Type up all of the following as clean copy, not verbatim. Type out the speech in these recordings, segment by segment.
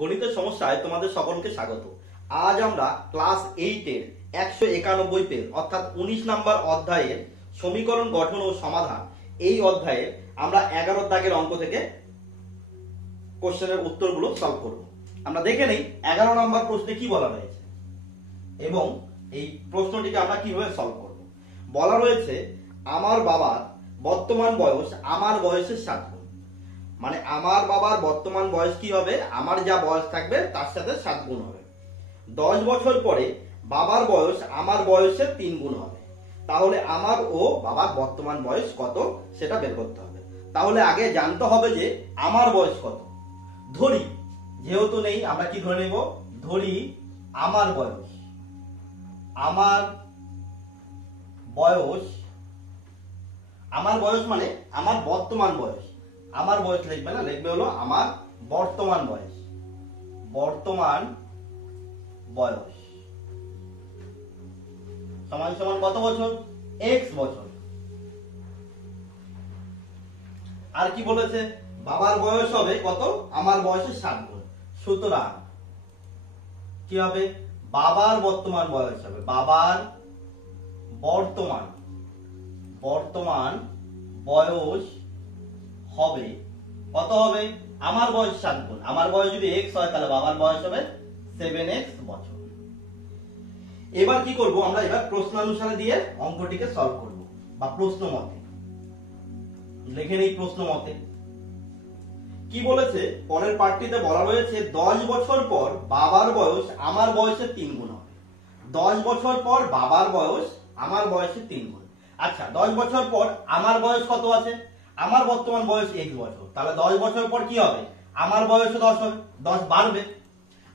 গণিতের সমস্যায় তোমাদের সকলকে স্বাগত। আজ আমরা ক্লাস 8-এর 191 পেজ অর্থাৎ 19 নম্বর অধ্যায়ের সমীকরণ গঠন ও সমাধান এই অধ্যায়ে আমরা 11 দাগের অঙ্ক থেকে কোশ্চেনের উত্তরগুলো সলভ করব। আমরা দেখে নেই 11 নম্বর প্রশ্নে কি বলা রয়েছে এবং এই প্রশ্নটিকে আমরা কিভাবে সলভ করব। বলা রয়েছে আমার বাবার বর্তমান বয়স আমার বয়সের 7 গুণ। মানে আমার বাবার বর্তমান বয়স কি হবে, আমার যা বয়স থাকবে তার সাথে 7 গুণ হবে। 10 বছর পরে বাবার বয়স আমার বয়সের 3 গুণ হবে। তাহলে আমার ও বাবার বর্তমান বয়স কত সেটা বের করতে হবে। তাহলে আগে জানতে হবে যে আমার বয়স কত। ধরি, যেহেতু নেই আমরা কি ধরে নেব, ধরি আমার বয়স, আমার বয়স, আমার বয়স মানে আমার বর্তমান বয়স। আমার বয়স লিখবে না, লিখবে হলো আমার বর্তমান বয়স, বর্তমান বয়স সমান সমান কত বছর, এক্স বছর। আর কি বলেছে, বাবার বয়স হবে কত, আমার বয়সের 7 গুণ। সুতরাং কি হবে, বাবার বর্তমান বয়স হবে, বাবার বর্তমান বয়স হবে কত হবে, আমার বয়স 7 গুণ। আমার বয়স যদি x হয় তাহলে বাবার বয়স হবে 7x বছর। এবার কি করব আমরা, এবার প্রশ্নানুসারে দিয়ে অঙ্কটিকে সলভ করব বা প্রশ্ন মতে লিখে নেই। প্রশ্ন মতে কি বলেছে, পরের পার্টটিতে বলা রয়েছে 10 বছর পর বাবার বয়স আমার বয়সের 3 গুণ হবে। 10 বছর পর বাবার বয়স আমার বয়সের 3 গুণ। আচ্ছা, 10 বছর পর আমার বয়স কত আছে, আমার বর্তমান বয়স x বছর। তাহলে 10 বছর পর কি হবে, আমার বয়সও 10 হবে, 10 বাড়বে।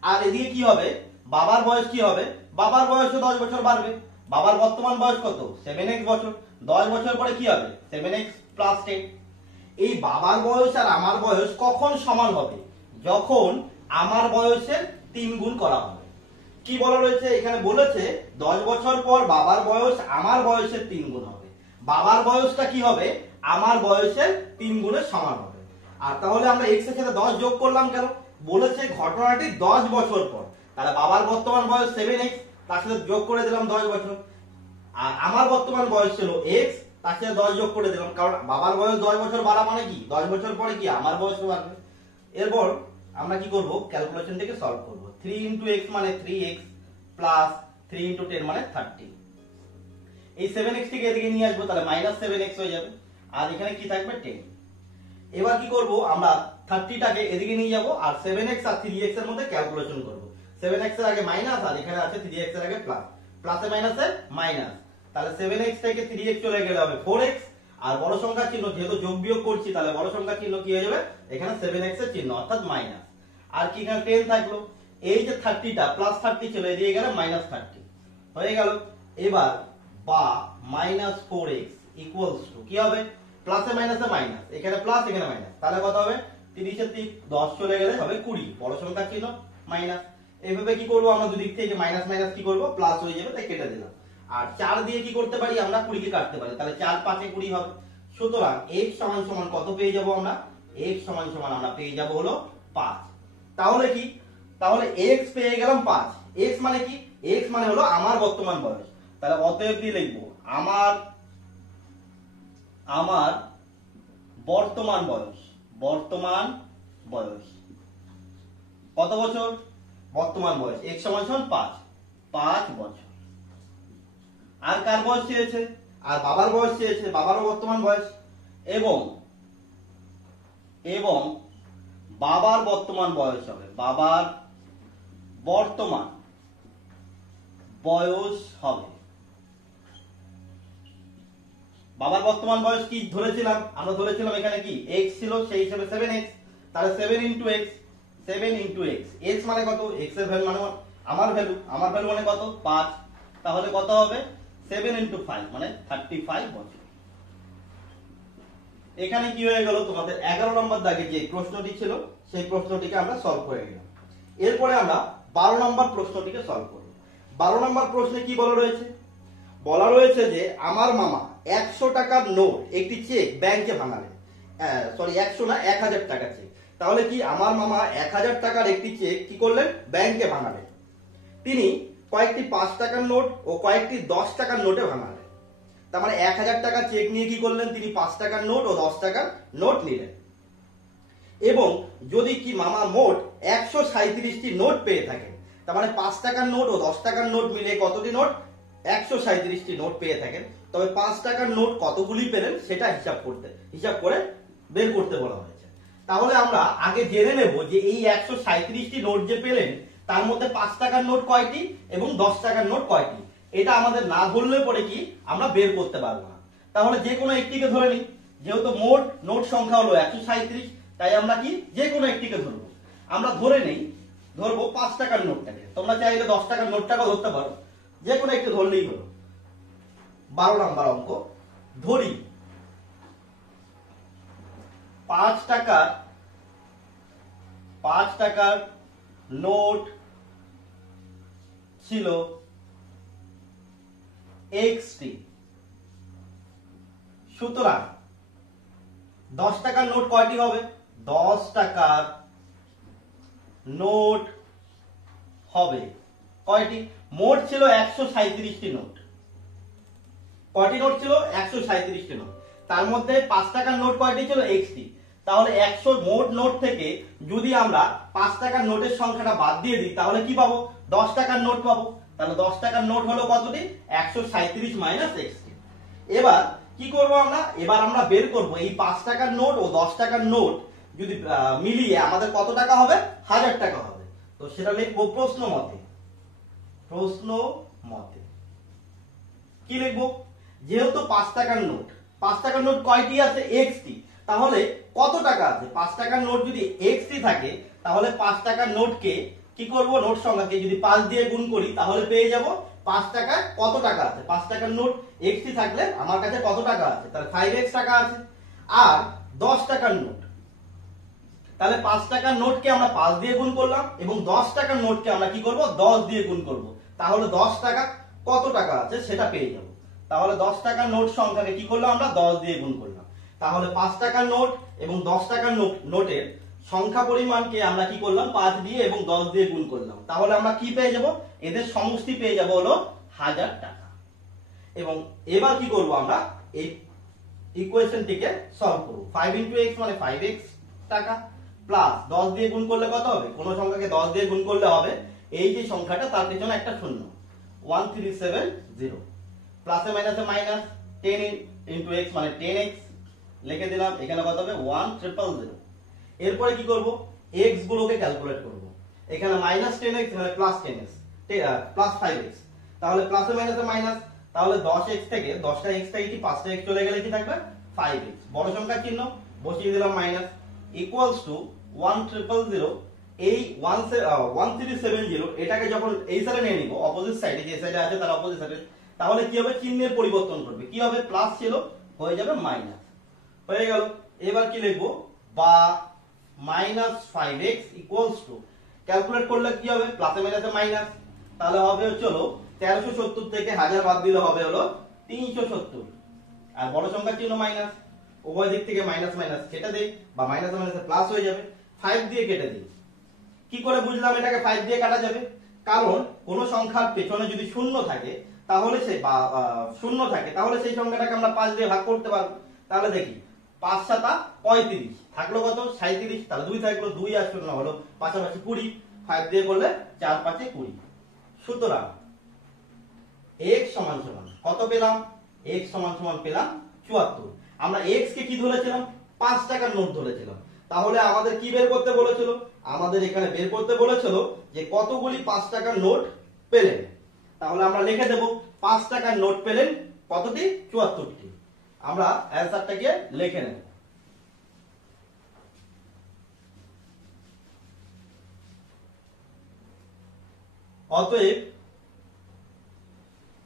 আর এদিকে কি হবে, বাবার বয়স কি হবে, বাবার বয়সও 10 বছর বাড়বে। বাবার বর্তমান বয়স কত, 7x বছর। 10 বছর পরে কি হবে, 7x প্লাস 10। এই বাবার বয়স আর আমার বয়স কখন সমান হবে, যখন আমার বয়সের 3 গুণ করা হবে। কি বলা রয়েছে এখানে, বলেছে 10 বছর পর বাবার বয়স আমার বয়সের 3 গুণ হবে। বাবার বয়সটা কি হবে, আমার বয়সের 3 গুণের সমান হবে। আর তাহলে আমরা x এর সাথে 10 যোগ করলাম কেন, বলেছে ঘটনাটি 10 বছর পর। তাহলে বাবার বর্তমান বয়স 7x, তার সাথে যোগ করে দিলাম 10 বছর। আর আমার বর্তমান বয়স ছিল x, তার সাথে 10 যোগ করে দিলাম, কারণ বাবার বয়স 10 বছর বাড়া মানে কি 10 বছর পরে কি আমার বয়সও বাড়বে। এরপর আমরা কি করব, ক্যালকুলেশনটাকে সলভ করব। 3 x মানে 3x প্লাস 3 10 মানে 30। এই 7x টিকে এদিকে নিয়ে আসবো, তাহলে -7x হয়ে যাবে। আর এখানে কি থাকবে 10। এবার কি করব আমরা, 30 টাকে এদিকে নিয়ে যাব আর 7x আর 3x এর মধ্যে ক্যালকুলেশন করব। 7x এর আগে মাইনাস আর এখানে আছে 3x এর আগে প্লাস, প্লাসে মাইনাসে মাইনাস। তাহলে 7x থেকে 3x চলে গেলে হবে 4x। আর বড় সংখ্যার চিহ্ন যেহেতু যোগ বিয়োগ করছি, তাহলে বড় সংখ্যার চিহ্ন কি হয়ে যাবে, এখানে 7x এর চিহ্ন অর্থাৎ মাইনাস। আর কি এখানে 10 থাকলো, এই যে 30টা প্লাস 30 চলে দিয়ে গেলে -30 হয়ে গেল। এবার বা -4x ইকুয়ালস টু কি হবে, প্লাসে মাইনাসে মাইনাস, এখানে প্লাস এখানে মাইনাস, তাহলে কত হবে 30 এর 10 চলে গেলে হবে 20, বড় সংখ্যার চিহ্ন মাইনাস। এইভাবে কি করব আমরা, দুদিক থেকে মাইনাস মাইনাস কি করব প্লাস হয়ে যাবে, তাই কেটে দিলাম। আর 4 দিয়ে কি করতে পারি আমরা, 20 কে কাটতে পারি, তাহলে 4 5 এ 20 হবে। সুতরাং x সমান সমান কত পেয়ে যাব আমরা, x সমান সমান আমরা পেয়ে যাব হলো 5। তাহলে কি, তাহলে x পেয়ে গেলাম 5। x মানে কি, x মানে হলো আমার বর্তমান বয়স। তাহলে অতএব দিয়ে লিখবো আমার বর্তমান বয়স, বর্তমান বয়স কত বছর, বর্তমান বয়স x সমান সমান 5 বছর। আর কার বয়স চেয়েছে, আর বাবার বয়স চেয়েছে, বাবারও বর্তমান বয়স। এবং বাবার বর্তমান বয়স হবে, বাবার বর্তমান বয়স হবে, বাবার বর্তমান বয়স কি ধরেছিলাম আমরা, ধরেছিলাম এখানে কি x ছিল, সেই হিসেবে 7x। তাহলে 7 into x, x মানে কত, x এর ভ্যালু মানে আমার ভ্যালু, আমার ভ্যালু মানে কত 5। তাহলে কত হবে 7 into 5 মানে 35 বছর। এখানে কি হয়ে গেল, তোমাদের 11 নম্বর দাগে যে প্রশ্নটি ছিল সেই প্রশ্নটিকে আমরা সলভ করে নিলাম। এরপরে আমরা 12 নম্বর প্রশ্নটিকে সলভ করব। 12 নম্বর প্রশ্নে কি বলা রয়েছে যে আমার মামা 100 টাকার নোট একটি চেক ব্যাংকে ভাঙালেন, সরি 100 না 1000 টাকা চেক। তাহলে কি আমার মামা 1000 টাকার একটি চেক কি করলেন, ব্যাংকে ভাঙালেন। তিনি কয়েকটি 5 টাকার নোট ও কয়েকটি 10 টাকার নোটে ভাঙালেন। তার মানে 1000 টাকার চেক নিয়ে কি করলেন, তিনি 5 টাকার নোট ও 10 টাকার নোট নিলেন। এবং যদি কি মামা মোট 137টি নোট পেয়ে থাকেন, তার মানে 5 টাকার নোট ও 10 টাকার নোট মিলে কতটি নোট, 137টি নোট পেয়ে থাকেন। তবে 5 টাকার নোট কতগুলি পেলেন সেটা হিসাব করে বের করতে বলা হয়েছে। তাহলে আমরা আগে জেনে নেব যে এই 137টি নোট যে পেলেন তার মধ্যে 5 টাকার নোট কয়টি এবং 10 টাকার নোট কয়টি, এটা আমাদের না ধরলে পরে কি আমরা বের করতে পারবো না। তাহলে যে কোনো একটিকে ধরে নিই, যেহেতু মোট নোট সংখ্যা হলো 137, তাই আমরা কি যে কোনো একটিকে ধরবো। আমরা ধরবো 5 টাকার নোটটাকে, তোমরা চাইলে 10 টাকার নোটটাকেও ধরতে পারো, যে কোনো একটি ধরলেই হলো। 12 নম্বর অঙ্ক, ধরি 5 টাকার নোট ছিল XT। সুতরাং 10 টাকার নোট কয়টি হবে, 10 টাকার নোট হবে কয়টি, মোট ছিল 137টি নোট। কয়টি নোট ছিল, 137টি নোট। তার মধ্যে 5 টাকার নোট কয়টি ছিল, XT। তাহলে 100 মোট নোট থেকে যদি আমরা 5 টাকার নোটের সংখ্যাটা বাদ দিয়ে দিই তাহলে কি পাবো, 10 টাকার নোট পাবো। তাহলে 10 টাকার নোট হলো কতটি, 137 মাইনাস XT। এবার কি করব আমরা, এবার আমরা বের করব এই 5 টাকার নোট ও 10 টাকার নোট যদি মিলিয়ে আমাদের কত টাকা হবে, 1000 টাকা হবে। তো সেটা লিখবো প্রশ্ন মতে কি লিখবো, যেহেতু 5 টাকার নোট কয়টি আছে, XT, তাহলে কত টাকা আছে, 5 টাকার নোট যদি XT থাকে তাহলে 5 টাকার নোটকে কি করব, নোট সংখ্যাকে যদি 5 দিয়ে গুণ করি তাহলে পেয়ে যাব 5 টাকায় কত টাকা আছে। 5 টাকার নোট XT থাকলে আমার কাছে কত টাকা আছে, তাহলে 5x টাকা আছে। আর 10 টাকার নোট, তাহলে 5 টাকার নোটকে আমরা 5 দিয়ে গুণ করলাম এবং 10 টাকার নোটকে আমরা কি করব, 10 দিয়ে গুণ করব। তাহলে 10 টাকা কত টাকা আছে সেটা পেয়ে যাব। তাহলে 10 টাকার নোট সংখ্যাকে কি করলাম, আমরা 10 দিয়ে গুণ করলাম। তাহলে 5 টাকার নোট এবং 10 টাকার নোটের সংখ্যা পরিমাণকে আমরা কি করলাম, 5 দিয়ে এবং 10 দিয়ে গুণ করলাম। তাহলে আমরা কি পেয়ে যাব, এদের সমষ্টি পেয়ে যাব হলো 1000 টাকা। এবং এবার কি করব, আমরা এই ইকুয়েশনটিকে সলভ করব। 5 × x মানে 5x টাকা প্লাস 10 দিয়ে গুণ করলে কত হবে, কোন সংখ্যাকে 10 দিয়ে গুণ করলে হবে এই যে সংখ্যাটা তার পেছনে একটা শূন্য, 1370। প্লাসে মাইনাসে মাইনাস, 10 × x মানে 10x লিখে দিলাম, এখানে কত হবে 1000। এরপরে কি করব, x গুলোকে ক্যালকুলেট করব। এখানে -10x এখানে +10x +5x, তাহলে প্লাসে মাইনাসে মাইনাস, তাহলে 10x থেকে 10টা x থেকে কি 5টা x চলে গেলে কি থাকবে 5x, বড় সংখ্যার চিহ্ন বসিয়ে দিলাম মাইনাস, ইকুয়ালস টু 1000। এই 1370 এটাকে যখন এই সাইডে নিয়ে নিব, অপোজিট সাইডে যে সাইডে আছে তার অপোজিট সাইডে, তাহলে কি হবে, চিহ্নের পরিবর্তন করবে, কি হবে, প্লাস ছিল হয়ে যাবে মাইনাস, হয়ে গেল। এবার কি লিখবো, বা -5x ইকুয়ালস টু, ক্যালকুলেট করলে কি হবে, প্লাসে মাইনাসে মাইনাস, তাহলে হবে হলো 1370 থেকে 1000 বাদ দিলে হবে হলো 370, আর বড় সংখ্যার চিহ্ন মাইনাস, উভয় দিক থেকে মাইনাস মাইনাস কেটে দেই, বা মাইনাস মাইনাসে প্লাস হয়ে যাবে, 5 দিয়ে কেটে দিই। কি করে বুঝলাম এটাকে 5 দিয়ে কাটা যাবে, কারণ কোন সংখ্যার পেছনে যদি শূন্য থাকে তাহলে তাহলে সেই সংখ্যাটাকে আমরা 5 দিয়ে ভাগ করতে পারবো। তাহলে দেখি 5 × 7 = 35, থাকলো কত 37, তাহলে 2 থাকলো, 2 আর 0 হলো পাশাপাশি 20, 5 দিয়ে করলে 4 × 5 = 20। সুতরাং x সমান সমান কত পেলাম, x সমান সমান পেলাম 74। আমরা x কে কি ধরেছিলাম, 5 টাকার নোট ধরেছিলাম। তাহলে আমাদের কি বের করতে বলেছিল, আমাদের এখানে বের করতে বলেছিল যে কতগুলি 5 টাকার নোট পেলেন। তাহলে আমরা লিখে দেব 5 টাকার নোট পেলেন কতটি, 74টি। আমরা অ্যানসারটাকে লিখে নেব। অতএব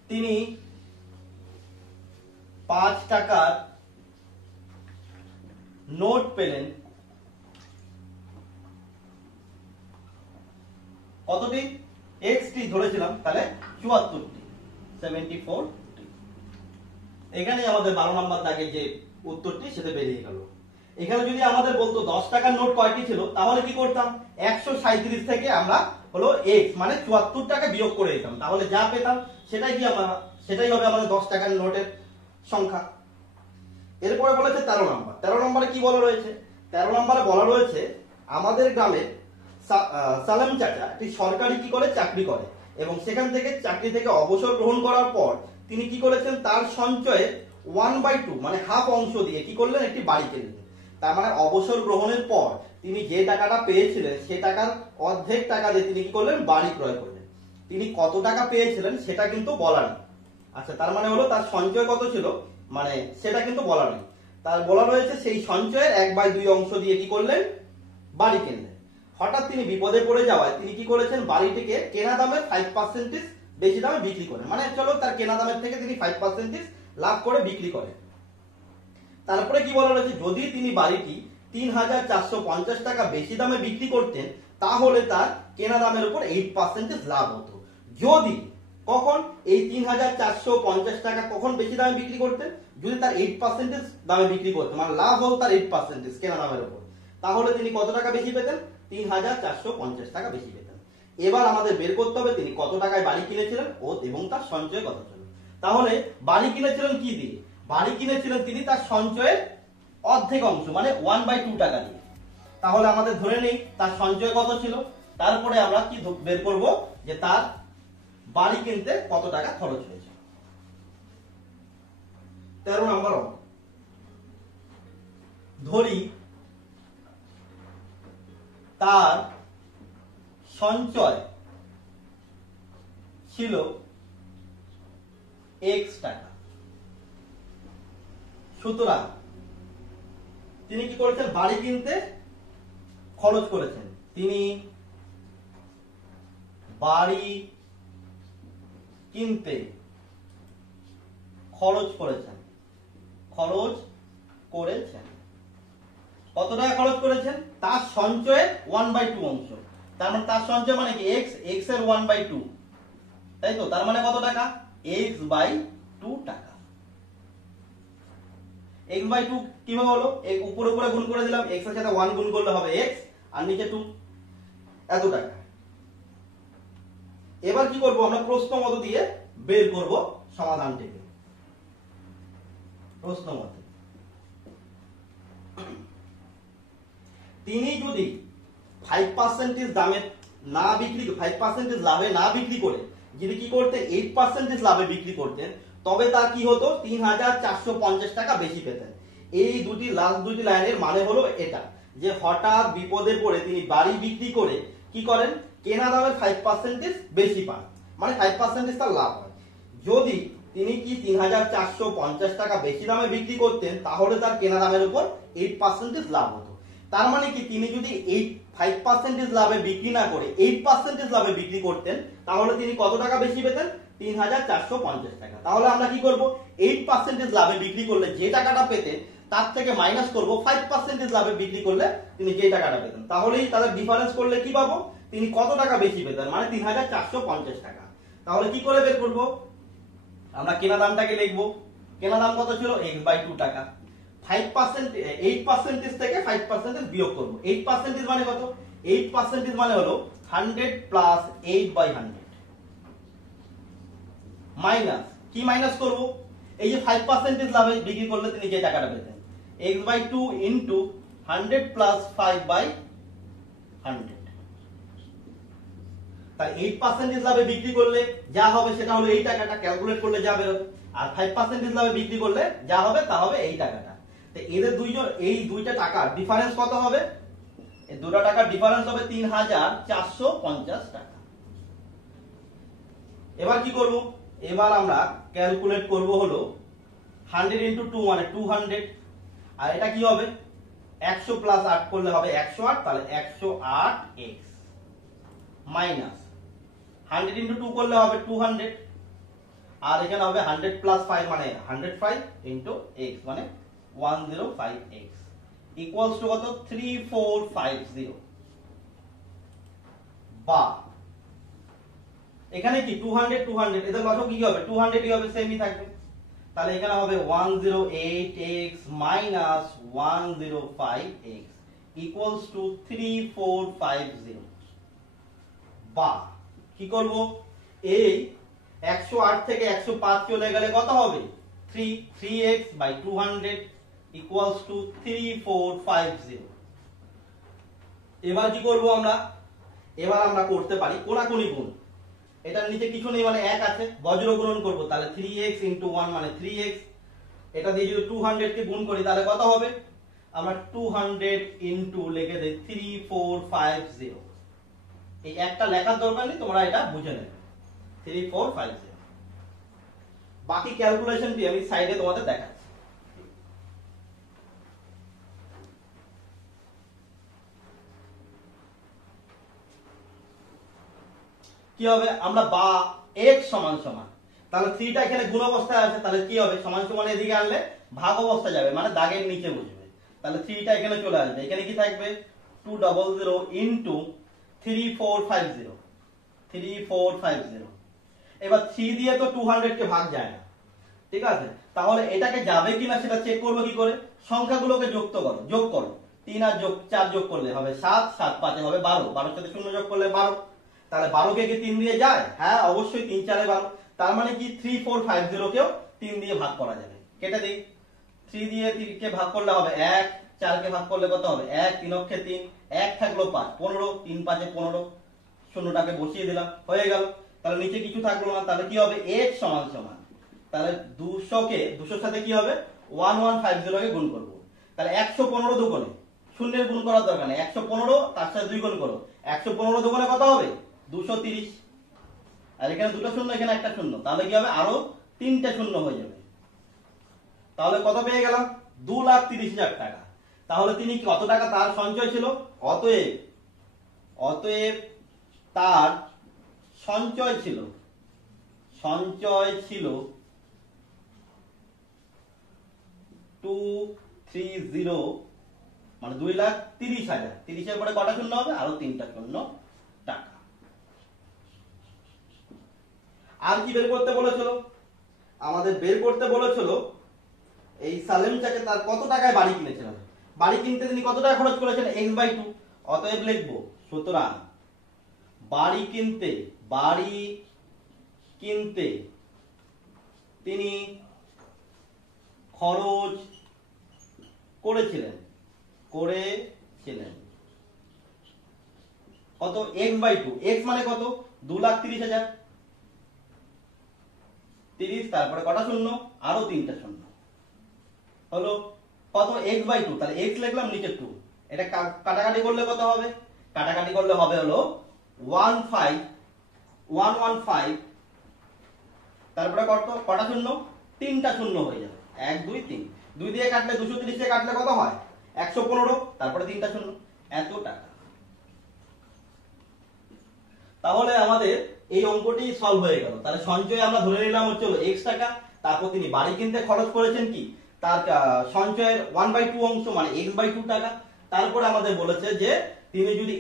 তিনি 5 টাকার নোট পেলেন কতটি, XT ধরেছিলাম, তাহলে 74টি, 74টি। এখানেই আমাদের 12 নম্বর দাগের যে উত্তরটি সেটা বেরিয়ে গেল। এখানে যদি আমাদের বলতো 10 টাকার নোট কয়টি ছিল, তাহলে কি করতাম 137 থেকে আমরা হলো x মানে 74 টাকা বিয়োগ করে দিতাম, তাহলে যা পেতাম সেটাই হবে আমাদের 10 টাকার নোটের সংখ্যা। এরপরে বলেছে 13 নম্বর। 13 নম্বরে কি বলা রয়েছে? 13 নম্বরে বলা রয়েছে আমাদের গ্রামের সালাম চাচা একটি সরকারি কি করে চাকরি করে এবং সেখান থেকে চাকরি থেকে অবসর গ্রহণ করার পর তিনি কি করেছেন, তার সঞ্চয়ের 1/2 মানে হাফ অংশ দিয়ে কি করলেন, একটি বাড়ি কিনলেন। তার মানে অবসর গ্রহণের পর তিনি যে টাকাটা পেয়েছিলেন সে টাকার অর্ধেক টাকা দিয়ে তিনি কি করলেন, বাড়ি ক্রয় করলেন। তিনি কত টাকা পেয়েছিলেন সেটা কিন্তু বলা নেই। আচ্ছা, তার মানে হলো তার সঞ্চয় কত ছিল মানে সেটা কিন্তু বলা নেই। তার বলা রয়েছে সেই সঞ্চয়ের 1/2 অংশ দিয়ে কি করলেন, বাড়ি কিনলেন। হঠাৎ তিনি বিপদে পড়ে যাওয়ায় তিনি কি করেছেন, বাড়িটিকে কেনা দামের 5% বেশি দামে বিক্রি করেন। মানে চলো তার কেনা দামের থেকে তিনি 5% লাভ করে বিক্রি করেন। তারপরে কি বলা রয়েছে, যদি তিনি বাড়িটি 3,450 টাকা বেশি দামে বিক্রি করতেন তাহলে তার কেনা দামের উপর 8% লাভ হতো। যদি কখন এই 3,450 টাকা কখন বেশি দামে বিক্রি করতেন, যদি তার 8% দামে বিক্রি করতেন, মানে লাভ হতো তার 8% কেনা দামের উপর, তাহলে তিনি কত টাকা বেশি পেতেন, 3,450 টাকা বেশি পেতেন। এবার আমাদের বের করতে হবে তিনি কত টাকায় বাড়ি কিনেছিলেন এবং তার সঞ্চয় কত ছিল। তাহলে বাড়ি কিনেছিলেন কি দিয়ে, বাড়ি কিনেছিলেন তিনি তার সঞ্চয়ের অর্ধেক অংশ মানে 1/2 টাকা দিয়ে। তাহলে আমাদের ধরে নেই তার সঞ্চয় কত ছিল, তারপরে আমরা কি বের করব যে তার বাড়ি কিনতে কত টাকা খরচ হয়েছে। 13 নম্বর অঙ্ক, ধরি তার সঞ্চয় ছিল x টাকা। সুতরাং তিনি কি করেছেন, বাড়ি কিনতে খরচ করেছেন। তিনি বাড়ি কিনতে খরচ করেছেন কত টাকা খরচ করেছেন, তার সঞ্চয়ের 1/2 অংশ। তার মানে তার সঞ্চয় মানে কি x এর 1/2, তাই তো। তার মানে কত টাকা, x/2 টাকা। x/2 কিভাবে হলো, উপরে উপরে গুণ করে দিলাম, x এর সাথে 1 গুণ করলে হবে x আর নিচে 2, এত টাকা। এবার কি করব, আমরা প্রশ্ন মত দিয়ে বের করব সমাধানটিকে। প্রশ্ন মতে তিনি যদি 5% দামে না বিক্রি 5% লাভে না বিক্রি করে যদি কি করতে 8% লাভে বিক্রি করতেন, তবে তার কি হতো, 3,450 টাকা বেশি পেতেন। এই লাস্ট দুটি লাইনের মানে হলো এটা যে হঠাৎ বিপদে পড়ে তিনি বাড়ি বিক্রি করে কি করেন, কেনা দামের 5% বেশি পান, মানে 5% তার লাভ হয়। যদি তিনি কি 3,450 টাকা বেশি দামে বিক্রি করতেন তাহলে তার কেনা দামের উপর 8% লাভ হতো। তার মানে কি তিনি যদি 5% লাভে বিক্রি না করে 8% লাভে বিক্রি করতেন তাহলে তিনি কত টাকা বেশি পেতেন, 3,450 টাকা। তাহলে আমরা কি করব, 8% লাভে বিক্রি করলে যে টাকাটা পেতেন তার থেকে মাইনাস করব 5% লাভে বিক্রি করলে তিনি যে টাকাটা পেতেন। তাহলেই তাদের ডিফারেন্স করলে কি পাবো, তিনি কত টাকা বেশি পেতেন, মানে 3,450 টাকা। তাহলে কি করে বের করব, আমরা কেনা দামটাকে লিখব। কেনা দাম কত ছিল, x/2 টাকা। 8% থেকে 5% বিয়োগ করব। 8% মানে কত, 8% মানে হলো 100 প্লাস 8/100 মাইনাস কি মাইনাস করব, এই যে 5% লাভে বিক্রি করলে তিনি যে টাকাটা পেতেন, x/2 ইনটু 100 প্লাস 5/100। তাই 8% লাভে বিক্রি করলে যা হবে সেটা হলো এই টাকাটা, ক্যালকুলেট করলে যা বেরোবে। আর 5% লাভে বিক্রি করলে যা হবে তা হবে এই টাকাটা। তো এদের এই দুইটা টাকার ডিফারেন্স কত হবে, এই দুটো টাকার ডিফারেন্স হবে 3,450 টাকা। এবার কি করব, এবার আমরা ক্যালকুলেট করব হলো 100 ইনটু 2 মানে 200, আর এটা কি হবে 100 প্লাস 8 করলে হবে 108, তাহলে 108x মাইনাস 100 ইনটু 2 করলে হবে 200, আর এখানে হবে 100 প্লাস 5 মানে 105 ইনটু x মানে 105x ইকুয়ালস টু কত, 3450। বা এখানে কি 200 এদের লসও কি হবে, 200 হবে সেমই থাকবে। তাহলে এখানে হবে 108x minus 105x equals to 3450। বা কি করব, এই 108 থেকে 105 চলে গেলে কত হবে, 3x বাই 200 ইকুয়ালস টু 3450। এবার কি করব আমরা, এবার আমরা করতে পারি কোনাকুনি গুণ। এটার নিচে কিছু নেই মানে 1 আছে, বজ্র গুণন করব, তাহলে 3x ইনটু 1 মানে 3x। এটা দিয়ে যদি 200 কে গুণ করি তাহলে কত হবে, আমরা 200 ইনটু লিখে দেই 3450। এই একটা লেখার দরকার নেই, তোমরা এটা বুঝে নেবে 3450। বাকি ক্যালকুলেশনটি আমি সাইডে তোমাদের দেখাচ্ছি। কি হবে, আমরা বা x সমান সমান, তাহলে 3টা এখানে গুণ অবস্থায় আছে, তাহলে কি হবে, সমান সমান এদিকে আনলে ভাগ অবস্থায় যাবে, মানে দাগের নিচে বসবে। তাহলে 3টা এখানে চলে আসবে, এখানে কি থাকবে 200 ইনটু 3450। এবার 3 দিয়ে তো 200 কে ভাগ যায় না, ঠিক আছে, তাহলে এটাকে যাবে কিনা সেটা চেক করবো কি করে, সংখ্যাগুলোকে যোগ করো 3 আর 4 যোগ করলে হবে 7, 7 5 হবে 12, 12 সাথে 0 যোগ করলে 12। তাহলে 12 কে কি 3 দিয়ে যায়, হ্যাঁ অবশ্যই, 3 4 12। তার মানে কি 3450 কেও 3 দিয়ে ভাগ করা যাবে। কেটে দেই, 3 দিয়ে 3 কে ভাগ করলে হবে 1, 4 কে ভাগ করলে কত হবে 1, 3 অক্ষে 3, 1 থাকলো 5, 15, 3 5 15, শূন্যটাকে বসিয়ে দিলাম, হয়ে গেল। তাহলে নিচে কিছু থাকলো না, তাহলে কি হবে x সমান সমান, তাহলে 200 কে 200 সাথে কি হবে 1150 কে গুণ করব। তাহলে 115 দুগুণে, শূন্যের গুণ করার দরকার নেই, 115 তার সাথে 2 গুণ করো, 115 দুগুণে কত হবে 230। আর এখানে দুটো শূন্য, এখানে একটা শূন্য, তাহলে কি হবে আরো 3টে শূন্য হয়ে যাবে। তাহলে কত পেয়ে গেলাম 2,30,000 টাকা। তাহলে তিনি কত টাকা তার সঞ্চয় ছিল, অতএব তার সঞ্চয় ছিল 230, মানে 2,30,000। 30-এর পরে কটা শূন্য হবে, আরো 3টা শূন্য টাকা। আর কি বের করতে বলেছিল, আমাদের বের করতে বলেছিল এই সালেম চাচা তার কত টাকায় বাড়ি কিনেছিলেন। বাড়ি কিনতে তিনি কত টাকা খরচ করেছেন, x/2। অতএব লিখবো, সুতরাং বাড়ি কিনতে তিনি খরচ করেছিলেন কত, x/2। x মানে কত, 2,30,000। 30, তারপরে কটা শূন্য, আরো 3টা শূন্য, হলো কত x/2। তাহলে x লিখলাম, নিচে 2। এটা কাটাকাটি করলে কত হবে, কাটাকাটি করলে হবে হলো 115, তারপরে কটা শূন্য, 3টা শূন্য হয়ে যাবে, 1 2 3। 2 দিয়ে কাটলে 230 দিয়ে কাটলে কত হয় 115, তারপরে 3টা শূন্য, এত টাকা। তাহলে আমাদের এই অঙ্কটি সলভ হয়ে গেল। তাহলে সঞ্চয় আমরা ধরে নিলাম হচ্ছে x টাকা, তারপর তিনি বাড়ি কিনতে খরচ করেছেন কি তার সঞ্চয়ের 1/2 অংশ মানে x/2 টাকা। তারপরে আমাদের বলেছে যে তিনি যদি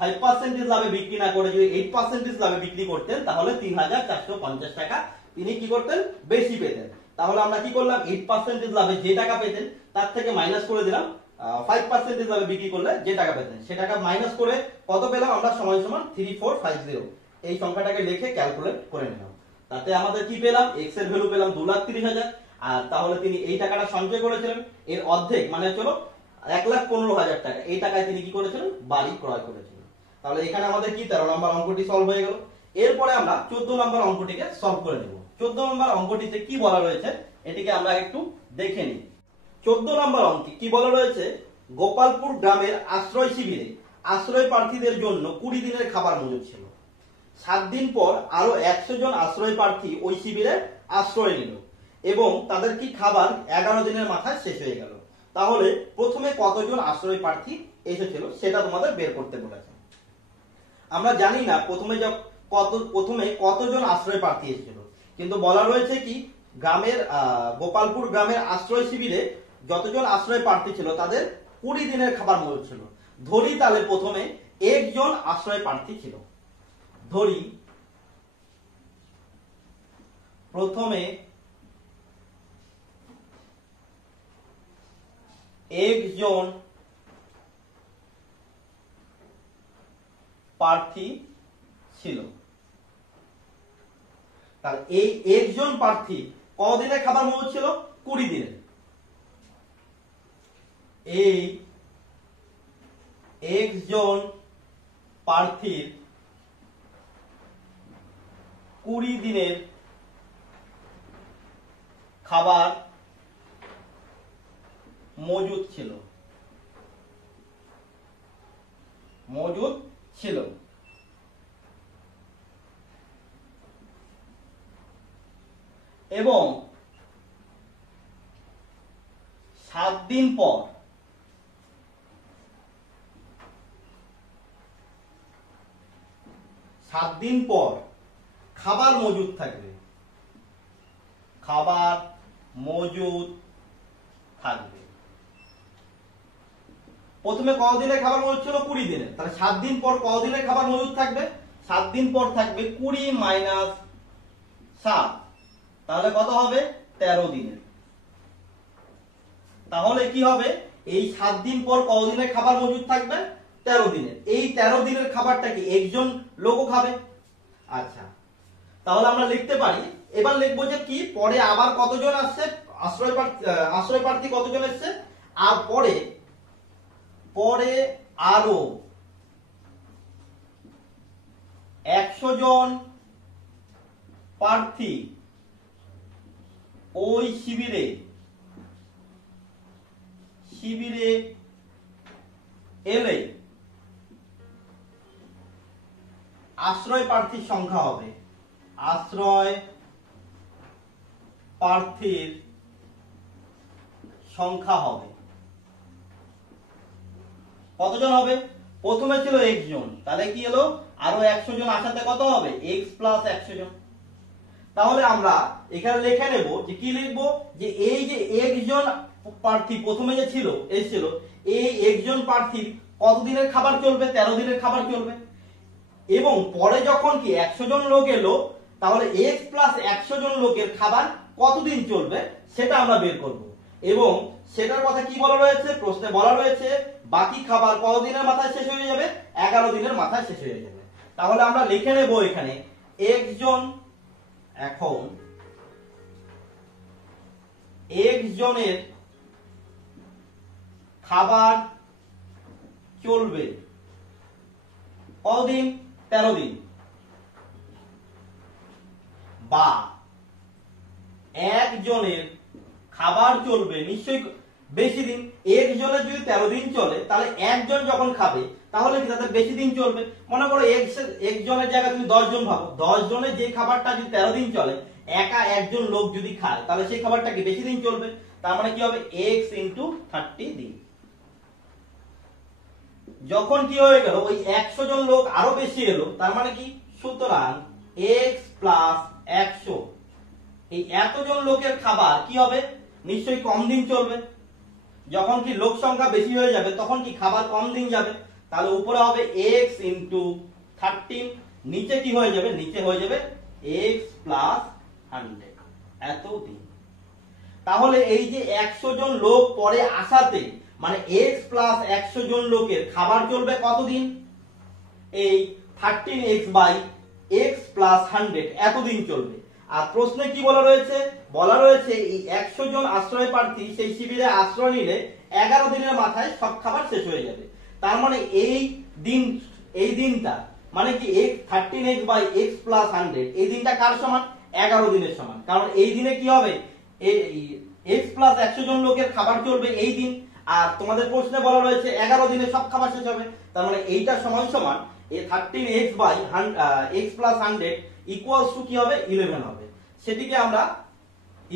5% লাভে বিক্রি না করে যদি 8% লাভে বিক্রি করতেন তাহলে 3,450 টাকা তিনি কি করতেন, বেশি পেতেন। তাহলে আমরা কি করলাম, 8% লাভে যে টাকা পেতেন তার থেকে মাইনাস করে দিলাম 5% লাভে বিক্রি করলে যে টাকা পেতেন সে টাকা মাইনাস করে কত পেলাম আমরা, সমান সমান 3450। এই সংখ্যাটাকে লিখে ক্যালকুলেট করে নিলাম। তাতে আমাদের কি পেলাম, x এর ভ্যালু পেলাম 2,30,000। আর তাহলে তিনি এই টাকাটা সঞ্চয় করেছিলেন, এর অর্ধেক মানে হলো 1,15,000 টাকা, এই টাকায় তিনি কি করেছিলেন, বাড়ি ক্রয় করেছিলেন। তাহলে এখানে আমাদের কি 13 নম্বর অঙ্কটি সলভ হয়ে গেল। এরপরে আমরা 14 নম্বর অঙ্কটিকে সলভ করে নেব। 14 নম্বর অঙ্কটিতে কি বলা রয়েছে এটিকে আমরা একটু দেখে নিই। 14 নম্বর অঙ্কে কি বলা রয়েছে, গোপালপুর গ্রামের আশ্রয় শিবিরে আশ্রয় প্রার্থীদের জন্য 20 দিনের খাবার মজুদ ছিল। 7 দিন পর আরো 100 জন আশ্রয় প্রার্থী ওই শিবিরে আশ্রয় নিল এবং তাদের কি খাবার 11 দিনের মাথায় শেষ হয়ে গেল। তাহলে প্রথমে কতজন আশ্রয় প্রার্থী এসেছিল সেটা তোমাদের বের করতে বলেছে। আমরা জানি না প্রথমে কতজন আশ্রয় প্রার্থী এসেছিল, কিন্তু বলা রয়েছে কি গ্রামের গোপালপুর গ্রামের আশ্রয় শিবিরে যতজন আশ্রয় প্রার্থী ছিল তাদের 20 দিনের খাবার মজুদ ছিল। ধরি তাহলে প্রথমে একজন আশ্রয় প্রার্থী ছিল, ধরি প্রথমে x জন প্রার্থী ছিল। তাহলে এই x জন প্রার্থী কতদিনের খাবার মজুদ ছিল? 20 দিনের। এই x জন প্রার্থীর 20 দিনের খাবার মজুদ ছিল। এবং 7 দিন পর খাবার মজুদ থাকবে। প্রথমে কতদিনের খাবার মজুদ ছিল? 20 দিনের। তাহলে 7 দিন পর কতদিনের খাবার মজুদ থাকবে? 7 দিন পর থাকবে 20 মাইনাস 7, তাহলে কত হবে? 13 দিনের। তাহলে কি হবে? এই 7 দিন পর কতদিনের খাবার মজুদ থাকবে? 13 দিনের। এই 13 দিনের খাবারটা কি একজন লোকও খাবে? আচ্ছা, তাহলে আমরা লিখতে পারি, এবার লিখবো যে কি পরে আবার কতজন আসছে, আশ্রয় প্রার্থী কতজন এসছে, আর পরে আরো 100 জন প্রার্থী ওই শিবিরে এলে আশ্রয় প্রার্থীর সংখ্যা হবে। আশ্রয় প্রার্থীর সংখ্যা হবে কতজন হবে? প্রথমে ছিল x জন, তাহলে কি হলো? আরো 100 জন আসাতে কত হবে? x প্লাস 100 জন। তাহলে আমরা এখানে লিখে নেব যে কি লিখবো, যে এই যে x জন প্রার্থী প্রথমে যে ছিল এসেছিল, এই x জন প্রার্থীর কত দিনের খাবার চলবে? 13 দিনের খাবার চলবে। এবং পরে যখন কি 100 জন লোক এলো, তাহলে x প্লাস 100 জন লোকের খাবার কতদিন চলবে সেটা আমরা বের করব। এবং সেটার কথা কি বলা রয়েছে? প্রশ্নে বলা রয়েছে বাকি খাবার কতদিনের মাথায় শেষ হয়ে যাবে? 11 দিনের মাথায় শেষ হয়ে যাবে। তাহলে আমরা লিখে নেব এখানে x জন, এখন x জনের খাবার চলবে কতদিন? 13 দিন। বা একজনের খাবার চলবে নিশ্চয়ই বেশি দিন। একজনের যদি 13 দিন চলে, তাহলে একজন যখন খাবে তাহলে কি তাদের বেশি দিন চলবে। মনে করো একজনের জায়গায় তুমি 10 জন ভাবো, 10 জনের যে খাবারটা যদি 13 দিন চলে, একা একজন লোক যদি খায় তাহলে সেই খাবারটা কি বেশি দিন চলবে। তার মানে কি হবে? x ইন্টু 30 দিন। যখন কি হয়ে গেল, ওই 100 জন লোক আরো বেশি এলো, তার মানে কি? সুতরাং x প্লাস 100, এই এতজন লোকের খাবার কি হবে? নিশ্চয়ই কম দিন চলবে। যখন কি লোক সংখ্যা বেশি হয়ে যাবে তখন কি খাবার কম দিন যাবে। তাহলে উপরে হবে x ইন্টু 13, নিচে কি হয়ে যাবে? নিচে হয়ে যাবে x প্লাস 100, এত দিন। তাহলে এই যে 100 জন লোক পরে আসাতে, মানে x প্লাস 100 জন লোকের খাবার চলবে কতদিন? এই 13x বাই x প্লাস 100 এতদিন চলবে। আর প্রশ্নে কি বলা রয়েছে? বলা রয়েছে এই 100 জন আশ্রয় প্রার্থী সেই শিবিরে আশ্রয় নিলে 11 দিনের মাথায় সব খাবার শেষ হয়ে যাবে। তার মানে এই দিনটা মানে কি 13x বাই x প্লাস 100, এই দিনটা কার সমান? 11 দিনের সমান। কারণ এই দিনে কি হবে? x প্লাস 100 জন লোকের খাবার চলবে এই দিন, আর তোমাদের প্রশ্নে বলা রয়েছে 11 দিনে সব খাবার শেষ হবে। তার মানে এইটা সমান সমান 13x by x plus 100 equals to কি হবে? 11 হবে। সেটিকে আমরা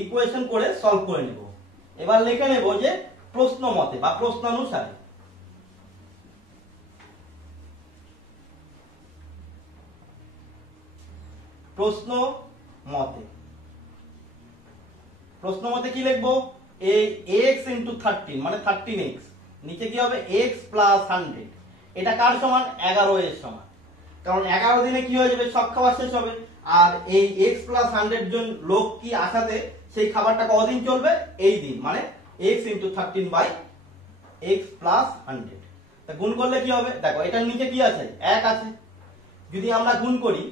ইকুয়েশন করে সলভ করে নেব। এবার লিখে নেব যে প্রশ্ন মতে বা প্রশ্নানুসারে। প্রশ্ন মতে কি লিখবো? এই x ইন্টু 13 মানে 13x, নিচে কি হবে? x প্লাস 100, এটা কার সমান? 11 এর সমান। কারণ 11 দিনে কি হয়ে যাবে? সব খাবার শেষ হবে। আর এই x প্লাস 100 জন লোক কি আসাতে সেই খাবারটা কতদিন চলবে? এই দিন, মানে x into 13 by x plus 100। তা গুণ করলে কি হবে, দেখো এটার নিচে কি আছে, 1 আছে। যদি আমরা গুণ করি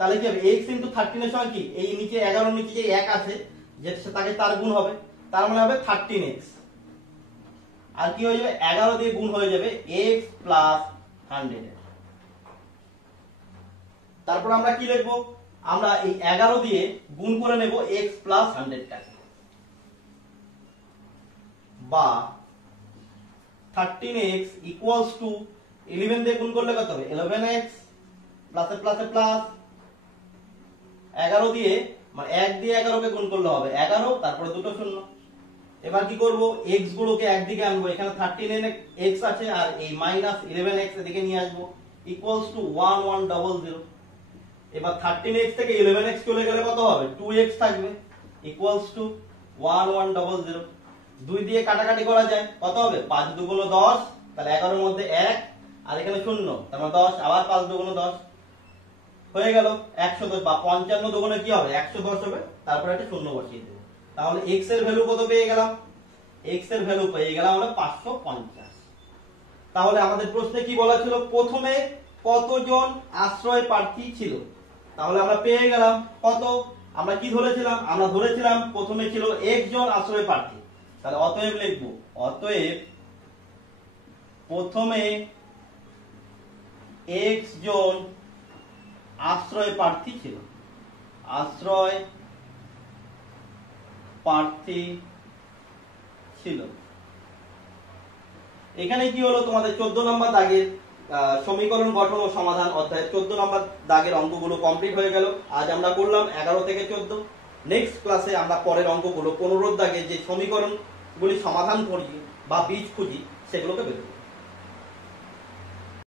তাহলে কি হবে, x ইনটু 13 এর সমান কি, এই নিচে 11 নিচে যে 1 আছে যে তাকে তার গুণ হবে, তার মানে হবে 13x। আর কি হয়ে যাবে, 11 দিয়ে গুণ হয়ে যাবে x প্লাস 100। তারপর আমরা কি লিখবো, আমরা এই 11 দিয়ে গুণ করে নেব x প্লাস 100 টাকে, বা 13x ইকুয়ালস টু 11 দিয়ে গুণ করলে কত হবে, 11x প্লাসে প্লাসে প্লাস 11 দিয়ে, মানে 1 দিয়ে 11 কে গুণ করলে হবে 11, তারপরে দুটো শূন্য। এবার কি করব, x গুলোকে একদিকে আনবো, এখানে 13x আছে আর এই মাইনাস 11x এদিকে নিয়ে আসবো, ইকুয়ালস টু 1100। এবার 13x থেকে 11x চলে গেলে কত হবে, 2x থাকবে, ইকুয়ালস টু 1100। 2 দিয়ে কাটাকাটি করা যায়, কত হবে, 5 দুগুণ 10, তাহলে 11 এর মধ্যে 1 আর এখানে 0, তার মানে 10, আবার 5 দুগুণ 10 হয়ে গেল 110, বা 55 দুগুণে কি হবে, 110 হবে, তারপরে একটা শূন্য বসিয়ে দেব। তাহলে x এর ভ্যালু কত পেয়ে গেলাম, x এর ভ্যালু পেয়ে গেলাম আমরা 550। তাহলে আমাদের প্রশ্নে কি বলা ছিল, প্রথমে কতজন আশ্রয় প্রার্থী ছিল, তাহলে আমরা পেয়ে গেলাম কত, আমরা কি ধরেছিলাম, আমরা ধরেছিলাম প্রথমে ছিল x জন আশ্রয় প্রার্থী। তাহলে অতএব লিখবো, অতএব প্রথমে x জন আশ্রয় প্রার্থী ছিল, আশ্রয় প্রার্থী ছিল। এখানে কি হলো, তোমাদের 14 নম্বর দাগের সমীকরণ গঠন ও সমাধান অধ্যায় 14 নম্বর দাগের অঙ্কগুলো কমপ্লিট হয়ে গেল। আজ আমরা করলাম 11 থেকে 14। নেক্সট ক্লাসে আমরা পরের অঙ্কগুলো 15 দাগের যে সমীকরণগুলি সমাধান করি বা বীজ খুঁজি সেগুলোকে বের করব।